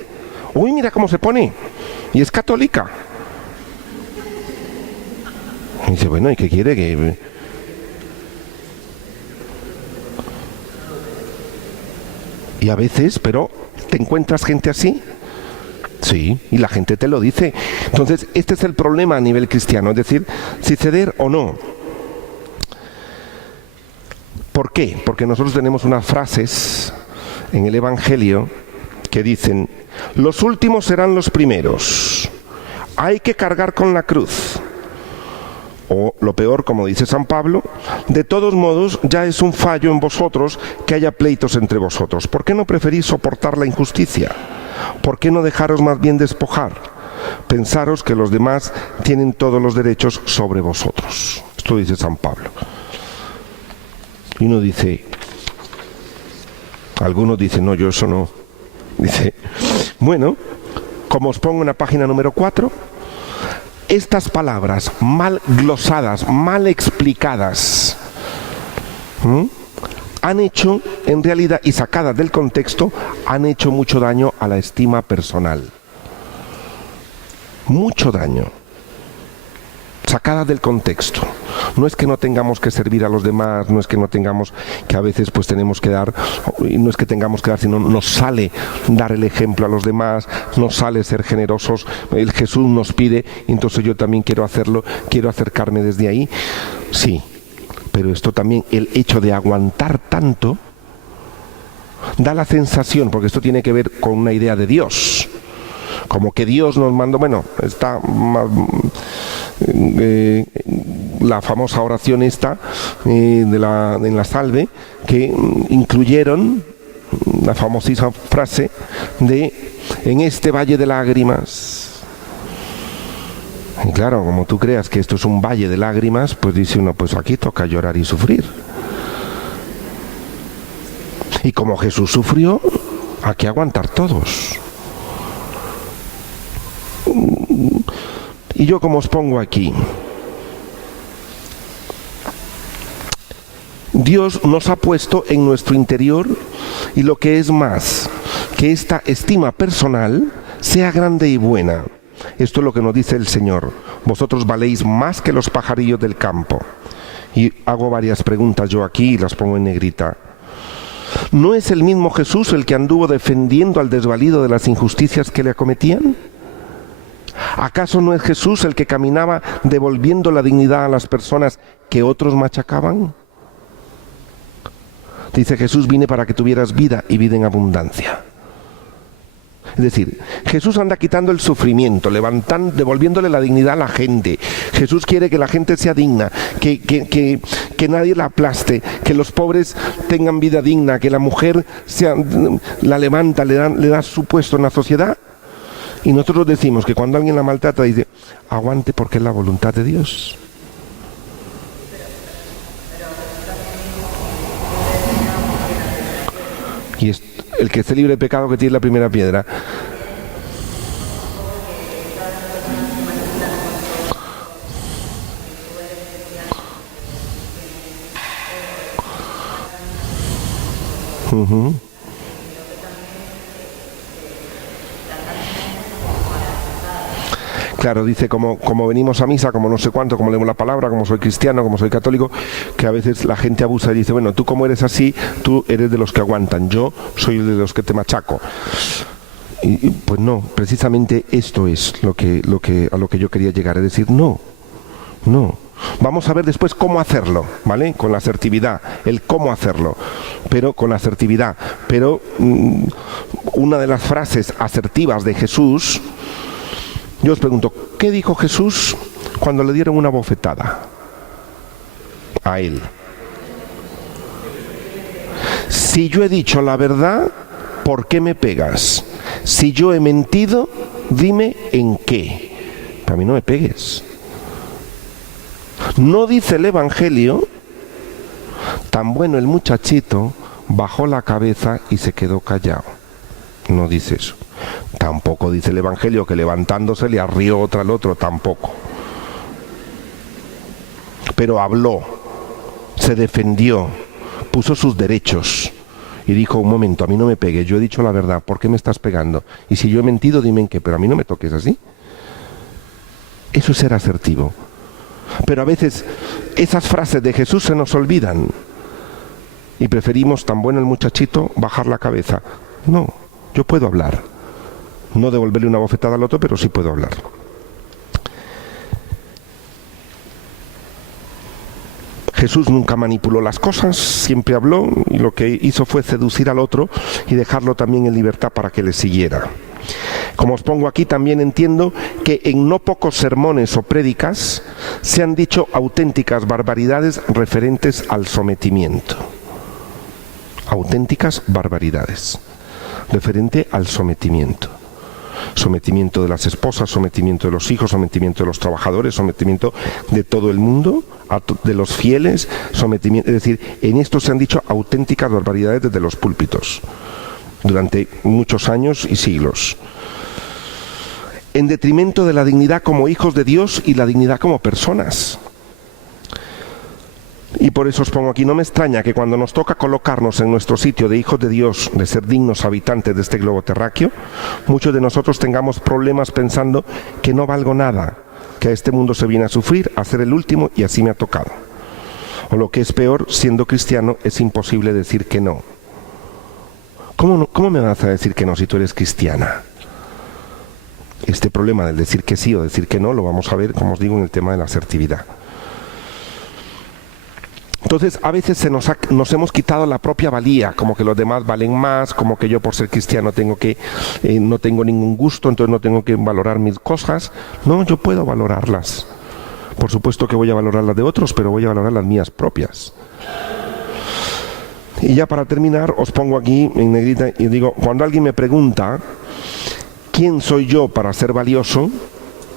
Uy, mira cómo se pone. Y es católica. Y dice, bueno, ¿y qué quiere? Que y a veces, pero ¿te encuentras gente así? Sí, y la gente te lo dice. Entonces, este es el problema a nivel cristiano, es decir, si ceder o no. ¿Por qué? Porque nosotros tenemos unas frases en el Evangelio que dicen: los últimos serán los primeros, hay que cargar con la cruz. O lo peor, como dice San Pablo, de todos modos ya es un fallo en vosotros que haya pleitos entre vosotros. ¿Por qué no preferís soportar la injusticia? ¿Por qué no dejaros más bien despojar? Pensaros que los demás tienen todos los derechos sobre vosotros. Esto dice San Pablo. Y uno dice, algunos dicen, no, yo eso no. Dice, bueno, como os pongo en la página número 4, estas palabras mal glosadas, mal explicadas, han hecho, en realidad, y sacadas del contexto, han hecho mucho daño a la estima personal. Mucho daño. Sacadas del contexto. No es que no tengamos que servir a los demás, no es que no tengamos, que a veces pues tenemos que dar, no es que tengamos que dar, sino nos sale dar el ejemplo a los demás, nos sale ser generosos, el Jesús nos pide, entonces yo también quiero hacerlo, quiero acercarme desde ahí. Sí, pero esto también, el hecho de aguantar tanto, da la sensación, porque esto tiene que ver con una idea de Dios, como que Dios nos mandó, bueno, está más... la famosa oración esta en la salve, que incluyeron la famosísima frase de en este valle de lágrimas. Y claro, como tú creas que esto es un valle de lágrimas, pues dice uno, pues aquí toca llorar y sufrir. Y como Jesús sufrió, hay que aguantar todos. Y yo como os pongo aquí, Dios nos ha puesto en nuestro interior, y lo que es más, que esta estima personal sea grande y buena. Esto es lo que nos dice el Señor: vosotros valéis más que los pajarillos del campo. Y hago varias preguntas yo aquí y las pongo en negrita. ¿No es el mismo Jesús el que anduvo defendiendo al desvalido de las injusticias que le acometían? ¿Acaso no es Jesús el que caminaba devolviendo la dignidad a las personas que otros machacaban? Dice Jesús: vine para que tuvieras vida y vida en abundancia. Es decir, Jesús anda quitando el sufrimiento, devolviéndole la dignidad a la gente. Jesús quiere que la gente sea digna, que nadie la aplaste, que los pobres tengan vida digna, que la mujer la levanta, le da su puesto en la sociedad. Y nosotros decimos que cuando alguien la maltrata, dice, aguante porque es la voluntad de Dios. Y es el que esté libre de pecado que tire la primera piedra. Claro, dice como venimos a misa, como no sé cuánto, como leemos la palabra, como soy cristiano, como soy católico, que a veces la gente abusa y dice, bueno, tú como eres así, tú eres de los que aguantan, yo soy de los que te machaco. Y pues no, precisamente esto es a lo que yo quería llegar, es decir, no. Vamos a ver después cómo hacerlo, ¿vale? Con la asertividad, el cómo hacerlo, pero con la asertividad. Pero una de las frases asertivas de Jesús, yo os pregunto, ¿qué dijo Jesús cuando le dieron una bofetada a él? Si yo he dicho la verdad, ¿por qué me pegas? Si yo he mentido, dime en qué. Pero a mí no me pegues. No dice el Evangelio, tan bueno el muchachito, bajó la cabeza y se quedó callado. No dice eso. Tampoco dice el Evangelio que levantándose le arrió otra al otro, tampoco. Pero habló, se defendió, puso sus derechos y dijo, un momento, a mí no me pegues, yo he dicho la verdad, ¿por qué me estás pegando? Y si yo he mentido, dime en qué, pero a mí no me toques así. Eso es ser asertivo. Pero a veces esas frases de Jesús se nos olvidan y preferimos, tan bueno el muchachito, bajar la cabeza. No, yo puedo hablar. No devolverle una bofetada al otro, pero sí puedo hablar. Jesús nunca manipuló las cosas, siempre habló y lo que hizo fue seducir al otro y dejarlo también en libertad para que le siguiera. Como os pongo aquí, también entiendo que en no pocos sermones o prédicas se han dicho auténticas barbaridades referentes al sometimiento. Auténticas barbaridades referente al sometimiento. Sometimiento de las esposas, sometimiento de los hijos, sometimiento de los trabajadores, sometimiento de todo el mundo, de los fieles, sometimiento. Es decir, en esto se han dicho auténticas barbaridades desde los púlpitos durante muchos años y siglos, en detrimento de la dignidad como hijos de Dios y la dignidad como personas. Y por eso os pongo aquí, no me extraña que cuando nos toca colocarnos en nuestro sitio de hijos de Dios, de ser dignos habitantes de este globo terráqueo, muchos de nosotros tengamos problemas pensando que no valgo nada, que a este mundo se viene a sufrir, a ser el último y así me ha tocado. O lo que es peor, siendo cristiano es imposible decir que no. ¿Cómo me vas a decir que no si tú eres cristiana? Este problema del decir que sí o decir que no lo vamos a ver, como os digo, en el tema de la asertividad. Entonces, a veces nos hemos quitado la propia valía, como que los demás valen más, como que yo por ser cristiano no tengo ningún gusto, entonces no tengo que valorar mis cosas. No, yo puedo valorarlas. Por supuesto que voy a valorar las de otros, pero voy a valorar las mías propias. Y ya para terminar, os pongo aquí en negrita y digo, cuando alguien me pregunta, ¿quién soy yo para ser valioso?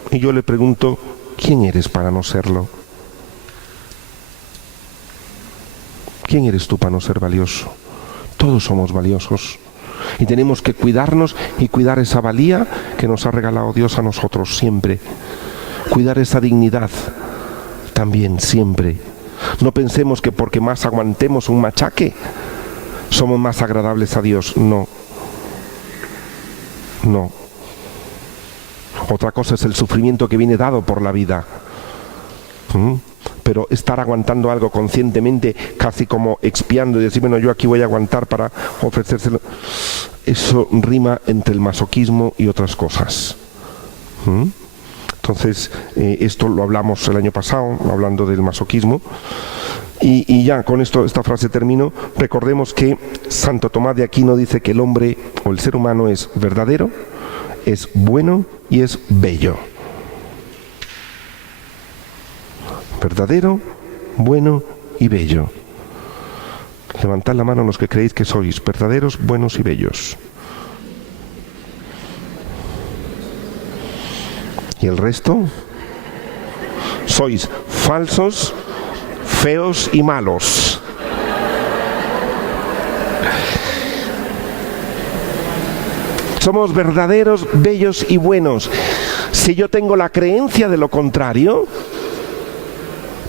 Y yo le pregunto, ¿quién eres para no serlo? ¿Quién eres tú para no ser valioso? Todos somos valiosos y tenemos que cuidarnos y cuidar esa valía que nos ha regalado Dios a nosotros siempre. Cuidar esa dignidad también siempre. No pensemos que porque más aguantemos un machaque somos más agradables a Dios. No. Otra cosa es el sufrimiento que viene dado por la vida. Pero estar aguantando algo conscientemente, casi como expiando y decir, bueno, yo aquí voy a aguantar para ofrecérselo, eso rima entre el masoquismo y otras cosas. Entonces, esto lo hablamos el año pasado, hablando del masoquismo. Y ya con esta frase termino. Recordemos que Santo Tomás de Aquino dice que el hombre o el ser humano es verdadero, es bueno y es bello. Verdadero, bueno y bello. Levantad la mano los que creéis que sois verdaderos, buenos y bellos. ¿Y el resto? Sois falsos, feos y malos. Somos verdaderos, bellos y buenos. Si yo tengo la creencia de lo contrario,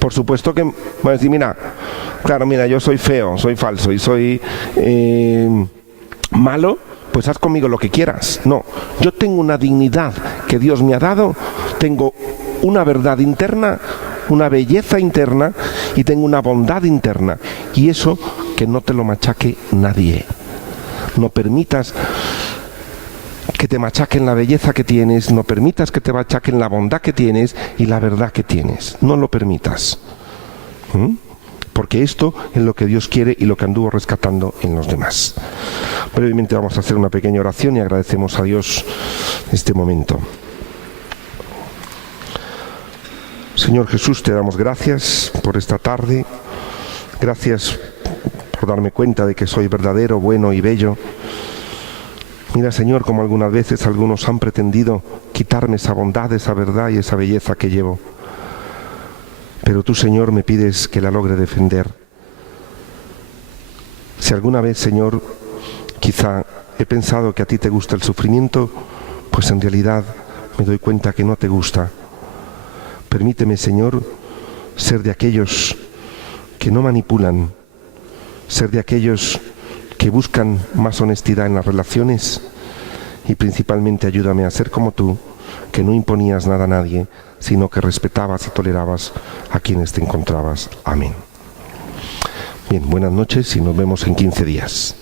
por supuesto que voy a decir, mira, yo soy feo, soy falso y soy malo, pues haz conmigo lo que quieras. No, yo tengo una dignidad que Dios me ha dado tengo una verdad interna, una belleza interna y tengo una bondad interna. Y eso que no te lo machaque nadie. No permitas que te machaquen la belleza que tienes, no permitas que te machaquen la bondad que tienes y la verdad que tienes. No lo permitas. Porque esto es lo que Dios quiere y lo que anduvo rescatando en los demás. Brevemente vamos a hacer una pequeña oración y agradecemos a Dios este momento. Señor Jesús, te damos gracias por esta tarde. Gracias por darme cuenta de que soy verdadero, bueno y bello. Mira, Señor, como algunas veces algunos han pretendido quitarme esa bondad, esa verdad y esa belleza que llevo. Pero tú, Señor, me pides que la logre defender. Si alguna vez, Señor, quizá he pensado que a ti te gusta el sufrimiento, pues en realidad me doy cuenta que no te gusta. Permíteme, Señor, ser de aquellos que no manipulan, ser de aquellos que buscan más honestidad en las relaciones y principalmente ayúdame a ser como tú, que no imponías nada a nadie, sino que respetabas y tolerabas a quienes te encontrabas. Amén. Bien, buenas noches y nos vemos en 15 días.